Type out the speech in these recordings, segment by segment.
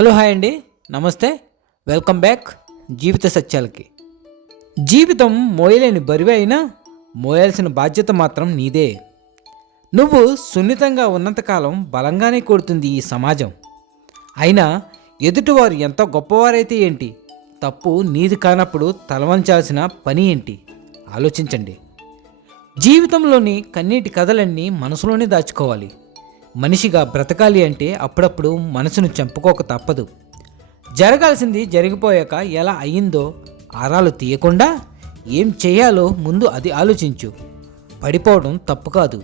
Hello hi అండి, నమస్తే. Welcome back జీవిత సత్యాలకి. జీవితం మోయలేని బరువే అయినా మోయాల్సిన బాధ్యత మాత్రం నీదే. నువ్వు సున్నితంగా ఉన్నంతకాలం బలంగానే కొడుతుంది ఈ సమాజం. అయినా ఎదుటివారు ఎంత గొప్పవారైతే ఏంటి, తప్పు నీది కానప్పుడు తలవంచాల్సిన పని ఏంటి ఆలోచించండి. జీవితంలోని కన్నీటి కథలన్నీ మనసులోనే దాచుకోవాలి. మనిషిగా బ్రతకాలి అంటే అప్పుడప్పుడు మనసును చంపుకోక తప్పదు. జరగాల్సింది జరిగిపోయాక ఎలా అయ్యిందో ఆరాలు తీయకుండా ఏం చేయాలో ముందు అది ఆలోచించు. పడిపోవడం తప్పు కాదు,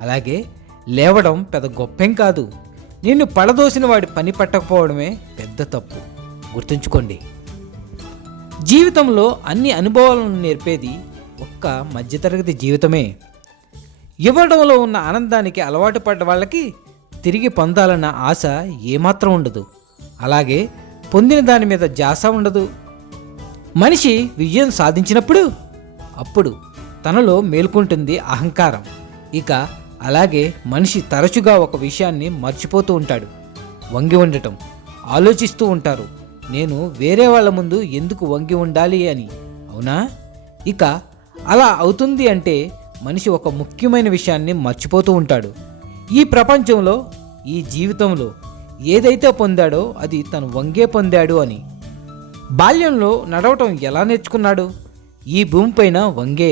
అలాగే లేవడం పెద్ద గొప్పేం కాదు. నిన్ను పడదోసిన వాడి పని పట్టకపోవడమే పెద్ద తప్పు. గుర్తుంచుకోండి, జీవితంలో అన్ని అనుభవాలను నేర్పేది ఒక్క మధ్యతరగతి జీవితమే. ఇవ్వడంలో ఉన్న ఆనందానికి అలవాటు పడ్డ వాళ్ళకి తిరిగి పొందాలన్న ఆశ ఏమాత్రం ఉండదు. అలాగే పొందిన దాని మీద ధ్యాస ఉండదు. మనిషి విజయం సాధించినప్పుడు అప్పుడు తనలో మేల్కొంటుంది అహంకారం. ఇక అలాగే మనిషి తరచుగా ఒక విషయాన్ని మర్చిపోతూ ఉంటాడు. వంగి ఉండటం. ఆలోచిస్తూ ఉంటారు, నేను వేరే వాళ్ళ ముందు ఎందుకు వంగి ఉండాలి అని. అవునా? ఇక అలా అవుతుంది అంటే మనిషి ఒక ముఖ్యమైన విషయాన్ని మర్చిపోతూ ఉంటాడు. ఈ ప్రపంచంలో, ఈ జీవితంలో ఏదైతే పొందాడో అది తను వంగే పొందాడు అని. బాల్యంలో నడవటం ఎలా నేర్చుకున్నాడు? ఈ భూమిపైన వంగే,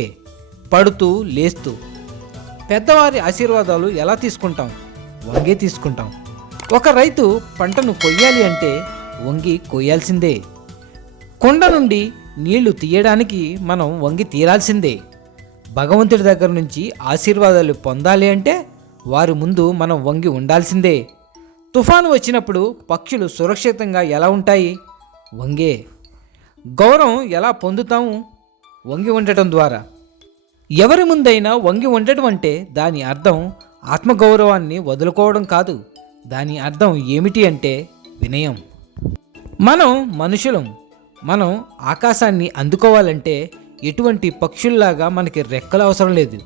పడుతూ లేస్తూ. పెద్దవారి ఆశీర్వాదాలు ఎలా తీసుకుంటాం? వంగే తీసుకుంటాం. ఒక రైతు పంటను కొయ్యాలి అంటే వంగి కొయ్యాల్సిందే. కొండ నుండి నీళ్లు తీయడానికి మనం వంగి తీరాల్సిందే. భగవంతుడి దగ్గర నుంచి ఆశీర్వాదాలు పొందాలి అంటే వారి ముందు మనం వంగి ఉండాల్సిందే. తుఫాను వచ్చినప్పుడు పక్షులు సురక్షితంగా ఎలా ఉంటాయి? వంగే. గౌరవం ఎలా పొందుతాము? వంగి ఉండటం ద్వారా. ఎవరి ముందైనా వంగి ఉండటం అంటే దాని అర్థం ఆత్మగౌరవాన్ని వదులుకోవడం కాదు. దాని అర్థం ఏమిటి అంటే వినయం. మనం మనుషులం. మనం ఆకాశాన్ని అందుకోవాలంటే ఎటువంటి పక్షుల్లాగా మనకి రెక్కలు అవసరం లేదు.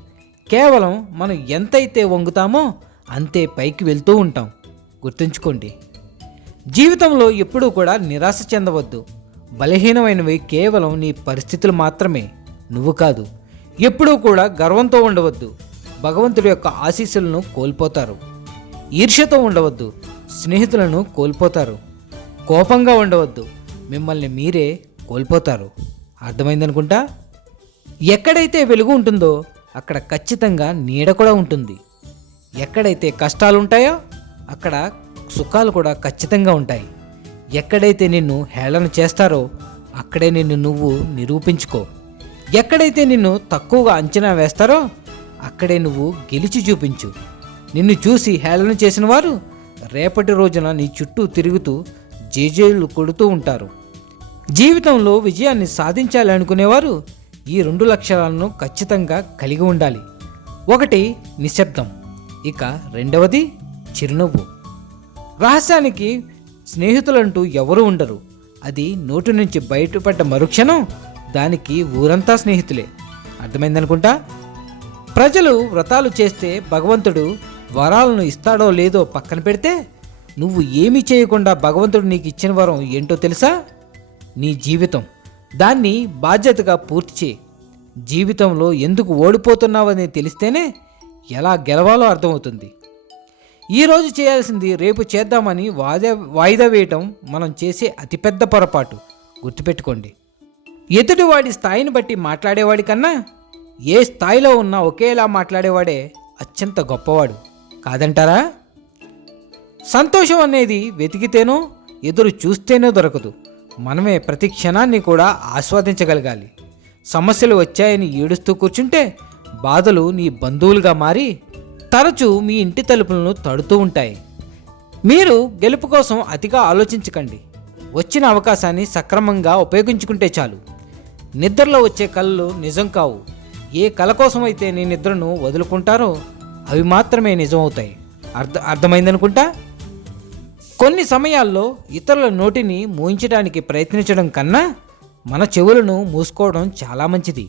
కేవలం మనం ఎంతైతే వంగుతామో అంతే పైకి వెళ్తూ ఉంటాం. గుర్తుంచుకోండి, జీవితంలో ఎప్పుడూ కూడా నిరాశ చెందవద్దు. బలహీనమైనవి కేవలం నీ పరిస్థితులు మాత్రమే, నువ్వు కాదు. ఎప్పుడూ కూడా గర్వంతో ఉండవద్దు. భగవంతుడి యొక్క ఆశీస్సులను కోల్పోతారు. ఈర్ష్యతో ఉండవద్దు. స్నేహితులను కోల్పోతారు. కోపంగా ఉండవద్దు. మిమ్మల్ని మీరే కోల్పోతారు. అర్థమైందనుకుంటా. ఎక్కడైతే వెలుగు ఉంటుందో అక్కడ ఖచ్చితంగా నీడ కూడా ఉంటుంది. ఎక్కడైతే కష్టాలు ఉంటాయో అక్కడ సుఖాలు కూడా ఖచ్చితంగా ఉంటాయి. ఎక్కడైతే నిన్ను హేళన చేస్తారో అక్కడే నిన్ను నువ్వు నిరూపించుకో. ఎక్కడైతే నిన్ను తక్కువగా అంచనా వేస్తారో అక్కడే నువ్వు గెలిచి చూపించు. నిన్ను చూసి హేళన చేసిన వారు రేపటి రోజున నీ చుట్టూ తిరుగుతూ జేజేలు కొడుతూ ఉంటారు. జీవితంలో విజయాన్ని సాధించాలి అనుకునేవారు ఈ 2 లక్షణాలను ఖచ్చితంగా కలిగి ఉండాలి. ఒకటి నిశ్శబ్దం, ఇక రెండవది చిరునవ్వు. రహస్యానికి స్నేహితులంటూ ఎవరూ ఉండరు. అది నోటి నుంచి బయటపడ్డ మరుక్షణం దానికి ఊరంతా స్నేహితులే. అర్థమైందనుకుంటా. ప్రజలు వ్రతాలు చేస్తే భగవంతుడు వరాలను ఇస్తాడో లేదో పక్కన పెడితే, నువ్వు ఏమీ చేయకుండా భగవంతుడు నీకు ఇచ్చిన వరం ఏంటో తెలుసా? నీ జీవితం. దాన్ని బాధ్యతగా పూర్తి చేయి. జీవితంలో ఎందుకు ఓడిపోతున్నావని తెలిస్తేనే ఎలా గెలవాలో అర్థమవుతుంది. ఈరోజు చేయాల్సింది రేపు చేద్దామని వాయిదా వేయటం మనం చేసే అతిపెద్ద పొరపాటు. గుర్తుపెట్టుకోండి, ఎదుటివాడి స్థాయిని బట్టి మాట్లాడేవాడి కన్నా ఏ స్థాయిలో ఉన్నా ఒకేలా మాట్లాడేవాడే అత్యంత గొప్పవాడు కాదంటారా? సంతోషం అనేది వెతికితేనో ఎదురు చూస్తేనో దొరకదు. మనమే ప్రతి క్షణాన్ని కూడా ఆస్వాదించగలగాలి. సమస్యలు వచ్చాయని ఏడుస్తూ కూర్చుంటే బాధలు నీ బంధువులుగా మారి తరచూ మీ ఇంటి తలుపులను తడుతూ ఉంటాయి. మీరు గెలుపు కోసం అతిగా ఆలోచించకండి. వచ్చిన అవకాశాన్ని సక్రమంగా ఉపయోగించుకుంటే చాలు. నిద్రలో వచ్చే కళలు నిజం కావు. ఏ కళ కోసం అయితే నీ నిద్రను వదులుకుంటారో అవి మాత్రమే నిజం అవుతాయి. అర్థమైందనుకుంటా. కొన్ని సమయాల్లో ఇతరుల నోటిని మూయించడానికి ప్రయత్నించడం కన్నా మన చెవులను మూసుకోవడం చాలా మంచిది.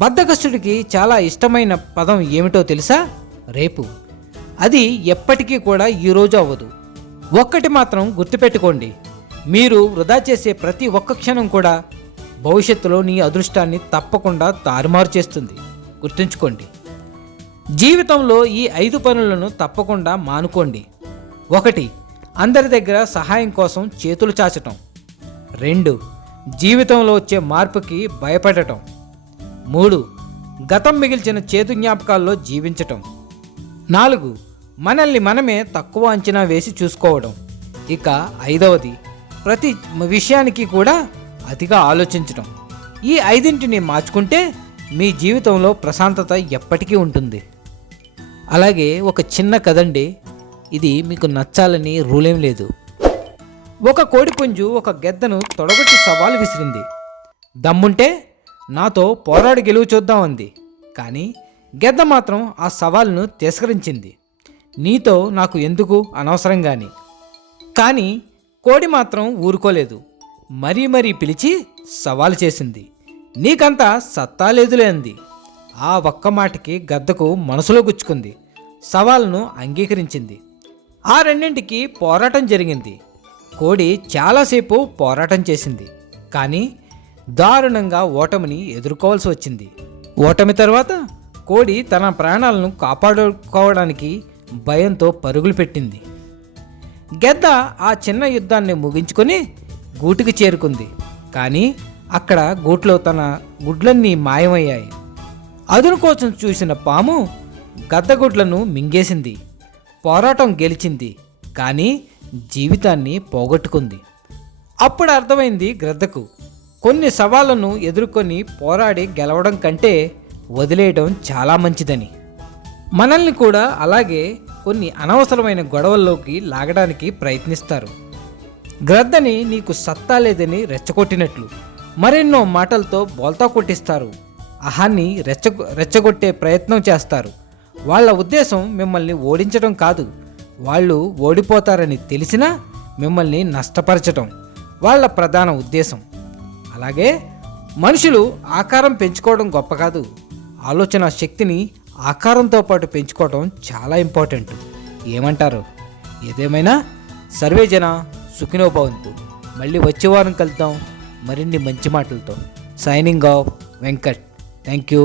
బద్ధకస్తుడికి చాలా ఇష్టమైన పదం ఏమిటో తెలుసా? రేపు. అది ఎప్పటికీ కూడా ఈరోజు అవ్వదు. ఒక్కటి మాత్రం గుర్తుపెట్టుకోండి, మీరు వృధా చేసే ప్రతి ఒక్క క్షణం కూడా భవిష్యత్తులో నీ అదృష్టాన్ని తప్పకుండా తారుమారు చేస్తుంది. గుర్తుంచుకోండి. జీవితంలో ఈ 5 పనులను తప్పకుండా మానుకోండి. 1. అందరి దగ్గర సహాయం కోసం చేతులు చాచటం. 2. జీవితంలో వచ్చే మార్పుకి భయపడటం. 3. గతం మిగిల్చిన చేదు జ్ఞాపకాల్లో జీవించటం. 4. మనల్ని మనమే తక్కువ అంచనా వేసి చూసుకోవడం. ఇక 5వది, ప్రతి విషయానికి కూడా అతిగా ఆలోచించటం. ఈ 5ంటిని మార్చుకుంటే మీ జీవితంలో ప్రశాంతత ఎప్పటికీ ఉంటుంది. అలాగే ఒక చిన్న కథండి, ఇది మీకు నచ్చాలని రూలేం లేదు. ఒక కోడిపుంజు ఒక గెద్దను తొడగొట్టి సవాలు విసిరింది. దమ్ముంటే నాతో పోరాడి గెలువు చూద్దాం అంది. కానీ గెద్ద మాత్రం ఆ సవాలును తిరస్కరించింది. నీతో నాకు ఎందుకు అనవసరంగాని. కానీ కోడి మాత్రం ఊరుకోలేదు. మరీ పిలిచి సవాలు చేసింది. నీకంతా సత్తా లేదులే అంది. ఆ ఒక్క మాటకి గద్దకు మనసులో గుచ్చుకుంది. సవాలును అంగీకరించింది. ఆ రెండింటికి పోరాటం జరిగింది. కోడి చాలాసేపు పోరాటం చేసింది. కానీ దారుణంగా ఓటమిని ఎదుర్కోవాల్సి వచ్చింది. ఓటమి తర్వాత కోడి తన ప్రాణాలను కాపాడుకోవడానికి భయంతో పరుగులు పెట్టింది. గెద్ద ఆ చిన్న యుద్ధాన్ని ముగించుకొని గూటికి చేరుకుంది. కానీ అక్కడ గూట్లో తన గుడ్లన్నీ మాయమయ్యాయి. అదును కోసం చూసిన పాము గద్దగుడ్లను మింగేసింది. పోరాటం గెలిచింది, కానీ జీవితాన్ని పోగొట్టుకుంది. అప్పుడు అర్థమైంది గ్రద్దకు, కొన్ని సవాళ్లను ఎదుర్కొని పోరాడి గెలవడం కంటే వదిలేయడం చాలా మంచిదని. మనల్ని కూడా అలాగే కొన్ని అనవసరమైన గొడవల్లోకి లాగడానికి ప్రయత్నిస్తారు. గ్రద్దని నీకు సత్తా లేదని రెచ్చగొట్టినట్లు మరెన్నో మాటలతో బోల్తా కొట్టిస్తారు. అహాన్ని రెచ్చగొట్టే ప్రయత్నం చేస్తారు. వాళ్ళ ఉద్దేశం మిమ్మల్ని ఓడించడం కాదు, వాళ్ళు ఓడిపోతారని తెలిసినా మిమ్మల్ని నష్టపరచడం వాళ్ళ ప్రధాన ఉద్దేశం. అలాగే మనుషులు ఆకారం పెంచుకోవడం గొప్ప కాదు, ఆలోచన శక్తిని ఆకారంతో పాటు పెంచుకోవడం చాలా ఇంపార్టెంట్. ఏమంటారు? ఏదేమైనా సర్వే జన సుఖినో భవంతు. మళ్ళీ వచ్చే వారం కలుద్దాం మరిన్ని మంచి మాటలతో. Signing off Venkat. Thank you.